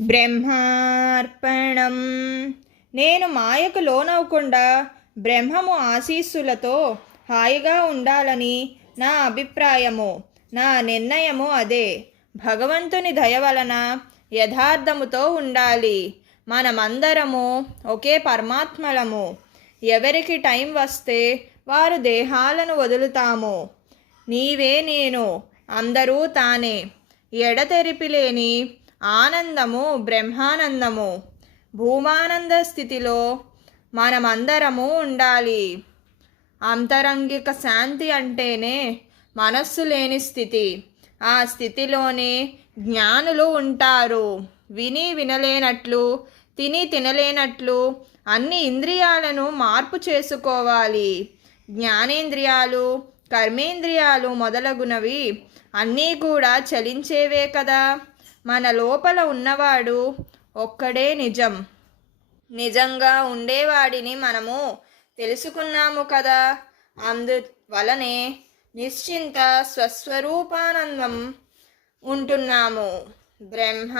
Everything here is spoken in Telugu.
బ్రహ్మార్పణం. నేను మాయకు లోనవకుండా బ్రహ్మము ఆశీస్సులతో హాయిగా ఉండాలని నా అభిప్రాయము, నా నిర్ణయము అదే. భగవంతుని దయ వలన యథార్థముతో ఉండాలి. మనమందరము ఒకే పరమాత్మలము. ఎవరికి టైం వస్తే వారు దేహాలను వదులుతాము. నీవే నేను, అందరూ తానే. ఎడతెరిపిలేని ఆనందము బ్రహ్మానందము. భూమానంద స్థితిలో మనమందరము ఉండాలి. అంతరంగిక శాంతి అంటేనే మనస్సు లేని స్థితి. ఆ స్థితిలోనే జ్ఞానులు ఉంటారు. విని వినలేనట్లు, తిని తినలేనట్లు అన్ని ఇంద్రియాలను మార్పు చేసుకోవాలి. జ్ఞానేంద్రియాలు, కర్మేంద్రియాలు మొదలగునవి అన్నీ కూడా చలించేవే కదా. మన లోపల ఉన్నవాడు ఒక్కడే నిజం. నిజంగా ఉండేవాడిని మనము తెలుసుకున్నాము కదా. అందువలనే నిశ్చింత స్వస్వరూపానందం ఉంటున్నాము. బ్రహ్మార్పణం.